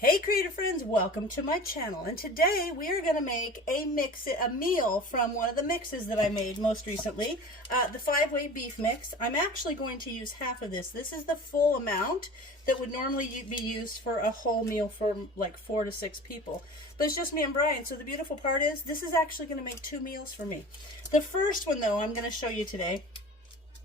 Hey creative friends, welcome to my channel, and today we are going to make a meal from one of the mixes that I made most recently, the 5-way beef mix. I'm actually going to use half of this. This is the full amount that would normally be used for a whole meal for like 4 to 6 people, but it's just me and Brian. So the beautiful part is this is actually going to make 2 meals for me. The first one though I'm going to show you today,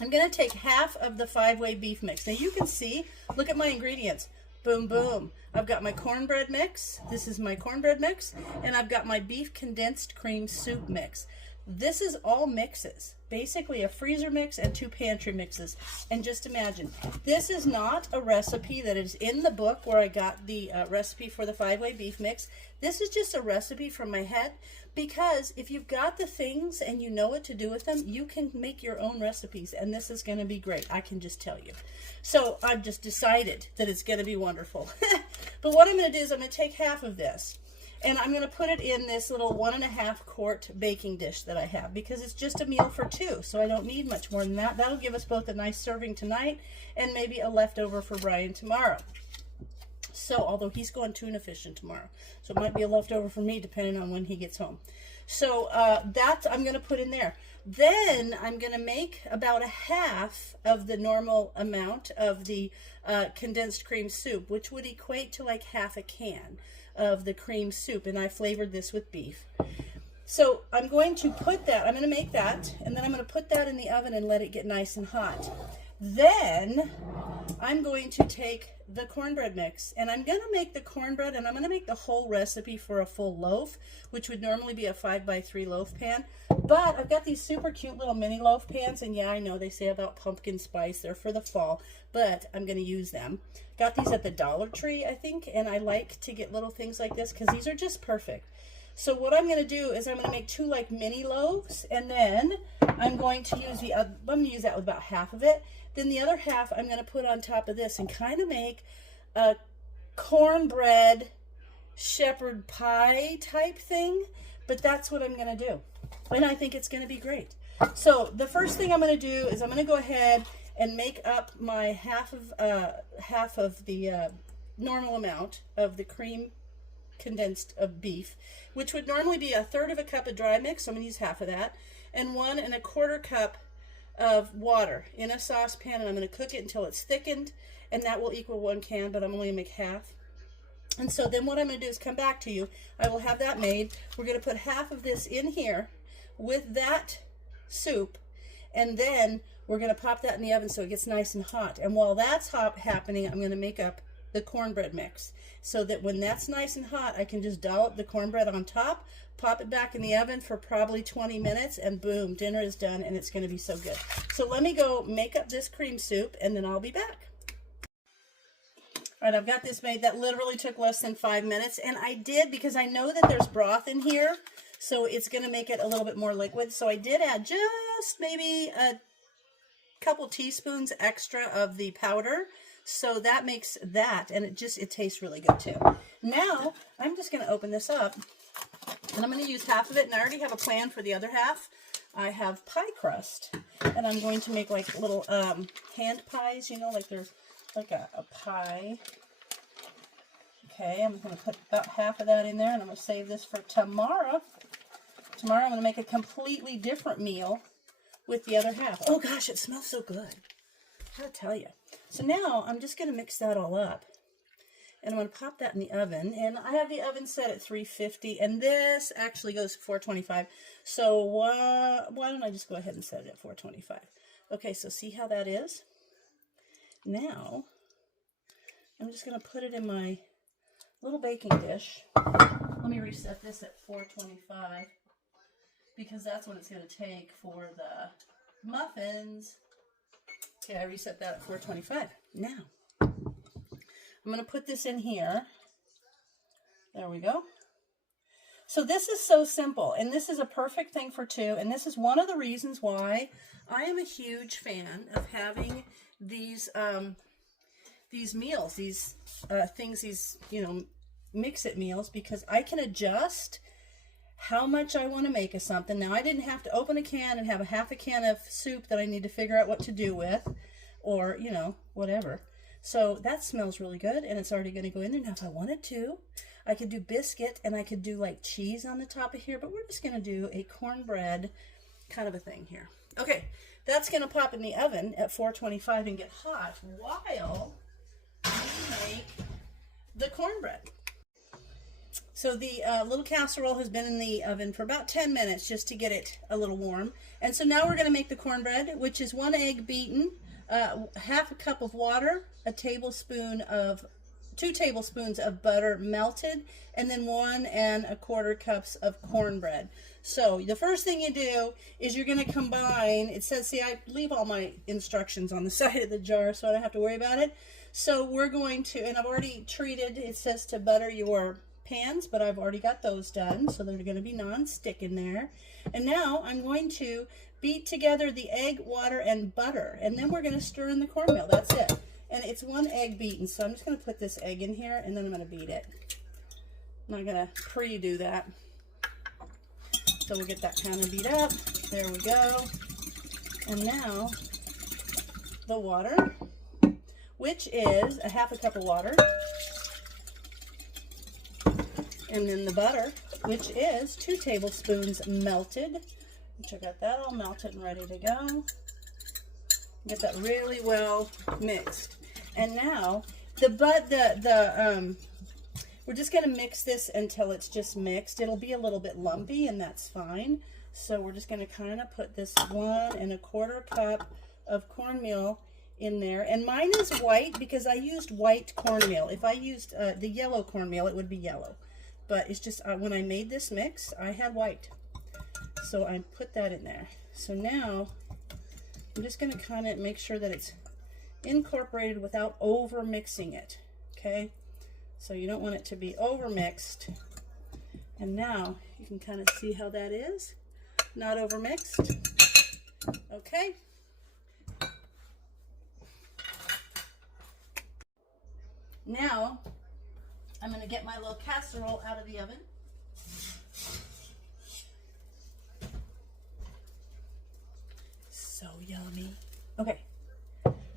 I'm going to take half of the 5-way beef mix. Now you can see, look at my ingredients. Boom, boom. I've got my cornbread mix. This is my cornbread mix. And I've got my beef condensed cream soup mix. This is all mixes. Basically a freezer mix and 2 pantry mixes. And just imagine, this is not a recipe that is in the book where I got the recipe for the 5-way beef mix. This is just a recipe from my head, because if you've got the things and you know what to do with them, you can make your own recipes, and this is going to be great. I can just tell you. So I've just decided that it's going to be wonderful. But what I'm going to do is I'm going to take half of this, and I'm going to put it in this little 1.5 quart baking dish that I have, because it's just a meal for 2, so I don't need much more than that. That'll give us both a nice serving tonight and maybe a leftover for Brian tomorrow. So, although he's going tuna fishing tomorrow, so it might be a leftover for me depending on when he gets home. So that I'm going to put in there. Then I'm going to make about a half of the normal amount of the condensed cream soup, which would equate to like half a can of the cream soup, and I flavored this with beef. So I'm going to put that, I'm going to make that, and then I'm going to put that in the oven and let it get nice and hot. Then I'm going to take the cornbread mix, and I'm going to make the cornbread, and I'm going to make the whole recipe for a full loaf, which would normally be a 5x3 loaf pan. But I've got these super cute little mini loaf pans, and yeah, I know they say about pumpkin spice, they're for the fall, but I'm going to use them. Got these at the Dollar Tree, I think, and I like to get little things like this because these are just perfect. So what I'm going to do is I'm going to make 2 like mini loaves, and then I'm going to use I'm going to use that with about half of it. Then the other half I'm going to put on top of this and kind of make a cornbread shepherd pie type thing, but that's what I'm going to do. And I think it's going to be great. So the first thing I'm going to do is I'm going to go ahead and make up my half of the normal amount of the cream condensed of beef, which would normally be 1/3 cup of dry mix. So I'm going to use half of that, and 1 1/4 cup of water in a saucepan, and I'm going to cook it until it's thickened, and that will equal 1 can, but I'm only going to make half. And so then what I'm going to do is come back to you. I will have that made. We're going to put half of this in here with that soup, and then we're going to pop that in the oven so it gets nice and hot. And while that's happening, I'm going to make up the cornbread mix, so that when that's nice and hot, I can just dollop the cornbread on top, pop it back in the oven for probably 20 minutes, and boom, dinner is done, and it's going to be so good. So let me go make up this cream soup, and then I'll be back. All right, I've got this made. That literally took less than 5 minutes, and I did, because I know that there's broth in here, so it's going to make it a little bit more liquid. So I did add just maybe a couple teaspoons extra of the powder, so that makes that, and it tastes really good too. Now I'm just going to open this up, and I'm going to use half of it, and I already have a plan for the other half. I have pie crust, and I'm going to make like little hand pies, you know, like they're like a pie. Okay, I'm going to put about half of that in there, and I'm going to save this for tomorrow. Tomorrow I'm going to make a completely different meal with the other half. Oh gosh, it smells so good. I gotta tell you. So now I'm just going to mix that all up, and I'm going to pop that in the oven, and I have the oven set at 350, and this actually goes to 425, so why don't I just go ahead and set it at 425. Okay, so see how that is? Now I'm just going to put it in my little baking dish. Let me reset this at 425, because that's what it's going to take for the muffins. Okay, I reset that at 425. Now, I'm going to put this in here. There we go. So this is so simple, and this is a perfect thing for 2, and this is one of the reasons why I am a huge fan of having these meals, these things, these, you know, mix-it meals, because I can adjust how much I want to make of something. Now, I didn't have to open a can and have a half a can of soup that I need to figure out what to do with, or, you know, whatever. So that smells really good, and it's already going to go in there. Now, if I wanted to, I could do biscuit, and I could do like cheese on the top of here, but we're just going to do a cornbread kind of a thing here. Okay, that's going to pop in the oven at 425 and get hot while we make the cornbread. So the little casserole has been in the oven for about 10 minutes just to get it a little warm. And so now we're going to make the cornbread, which is 1 egg beaten, half a cup of water, 2 tablespoons of butter melted, and then 1 1/4 cups of cornbread. So the first thing you do is you're going to combine, it says, see, I leave all my instructions on the side of the jar so I don't have to worry about it. So we're going to, and I've already treated, it says to butter your pans, but I've already got those done, so they're going to be non-stick in there. And now I'm going to beat together the egg, water, and butter, and then we're going to stir in the cornmeal. That's it. And it's 1 egg beaten, so I'm just going to put this egg in here, and then I'm going to beat it. I'm not going to pre-do that. So we'll get that kind of beat up. There we go. And now the water, which is a half a cup of water. And then the butter, which is 2 tablespoons melted, which I got that all melted and ready to go. Get that really well mixed. And now we're just going to mix this until it's just mixed. It'll be a little bit lumpy, and that's fine. So we're just going to kind of put this 1 1/4 cup of cornmeal in there. And mine is white because I used white cornmeal. If I used the yellow cornmeal, it would be yellow. But it's just, when I made this mix, I had white. So I put that in there. So now I'm just going to kind of make sure that it's incorporated without over mixing it. Okay? So you don't want it to be over mixed. And now you can kind of see how that is. Not over mixed. Okay? Now I'm going to get my little casserole out of the oven. So yummy. Okay,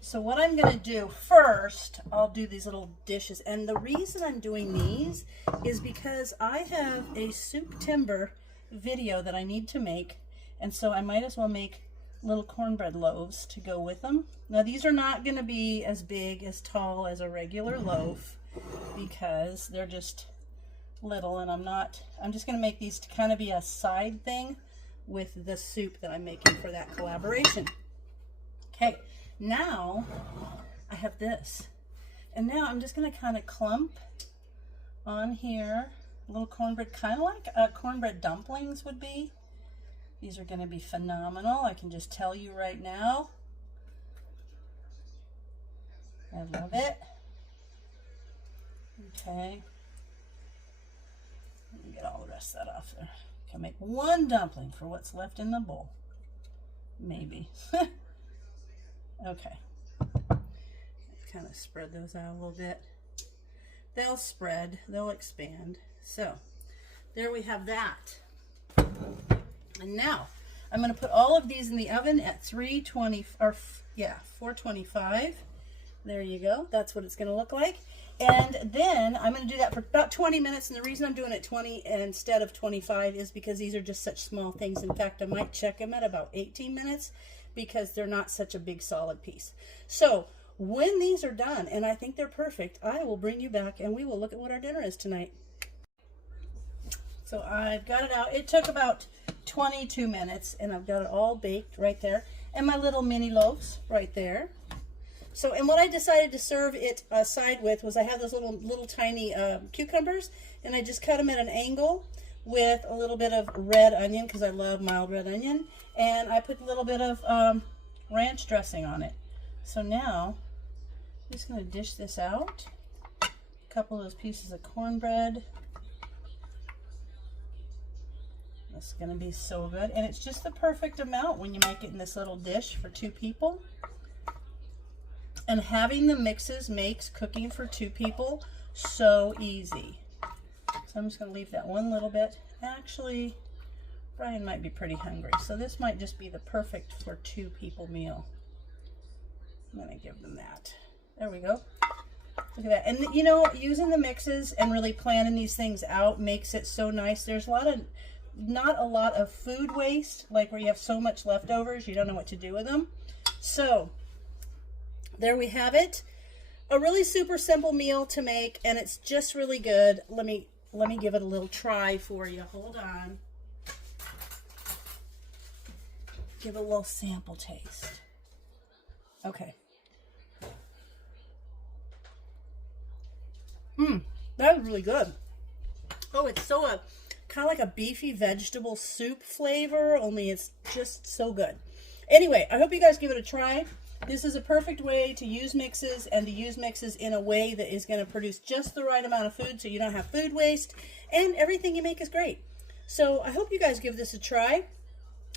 so what I'm going to do first, I'll do these little dishes. And the reason I'm doing these is because I have a soup timber video that I need to make. And so I might as well make little cornbread loaves to go with them. Now these are not going to be as big, as tall as a regular loaf, because they're just little, and I'm just going to make these to kind of be a side thing with the soup that I'm making for that collaboration. Okay, now I have this, and now I'm just going to kind of clump on here a little cornbread, kind of like cornbread dumplings would be. These are going to be phenomenal, I can just tell you right now. I love it. Okay, let me get all the rest of that off there. Can make 1 dumpling for what's left in the bowl, maybe. Okay, kind of spread those out a little bit. They'll spread, they'll expand. So there we have that. And now I'm going to put all of these in the oven at 425. There you go. That's what it's going to look like. And then I'm going to do that for about 20 minutes. And the reason I'm doing it 20 instead of 25 is because these are just such small things. In fact, I might check them at about 18 minutes because they're not such a big solid piece. So when these are done, and I think they're perfect, I will bring you back and we will look at what our dinner is tonight. So I've got it out. It took about 22 minutes and I've got it all baked right there. And my little mini loaves right there. So, and what I decided to serve it side with was I have those little tiny cucumbers, and I just cut them at an angle with a little bit of red onion because I love mild red onion, and I put a little bit of ranch dressing on it. So now I'm just going to dish this out. A couple of those pieces of cornbread. This is going to be so good, and it's just the perfect amount when you make it in this little dish for 2 people. And having the mixes makes cooking for 2 people so easy. So I'm just going to leave that one little bit. Actually, Brian might be pretty hungry, so this might just be the perfect for 2 people meal. I'm going to give them that. There we go. Look at that. And you know, using the mixes and really planning these things out makes it so nice. There's not a lot of food waste, like where you have so much leftovers, you don't know what to do with them. So there we have it. A really super simple meal to make, and it's just really good. Let me give it a little try for you. Hold on. Give it a little sample taste. Okay. That was really good. Oh, it's so kind of like a beefy vegetable soup flavor, only it's just so good. Anyway, I hope you guys give it a try. This is a perfect way to use mixes, and to use mixes in a way that is going to produce just the right amount of food so you don't have food waste, and everything you make is great. So I hope you guys give this a try.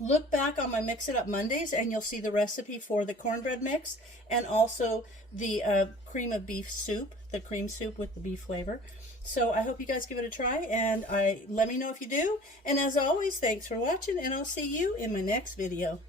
Look back on my Mix It Up Mondays and you'll see the recipe for the cornbread mix, and also the cream of beef soup, the cream soup with the beef flavor. So I hope you guys give it a try, and let me know if you do. And as always, thanks for watching, and I'll see you in my next video.